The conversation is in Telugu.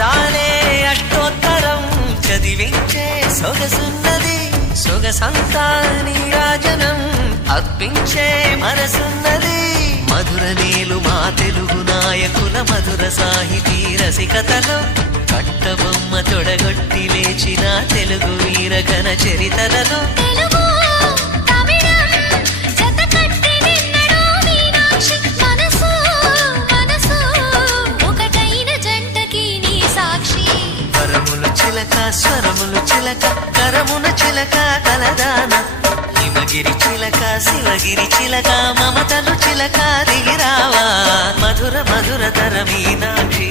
అందాలే అష్టోత్తరం చదివించే సొగసున్నది సొగసంతా నీరాజనం అర్పించే మనసున్నది మధుర నీలు మా తెలుగు నాయకుల మధుర సాహితీ రసికతలో కట్టబొమ్మ తొడగొట్టి లేచిన తెలుగు వీర ఘన చరితలలో స్వరములు చిలక కరమున చిలక కలదాన హిమగిరి చిలక శివగిరి చిలక మమతలు చిలక దిగిరావా మధుర మధుర తర మీనాక్షి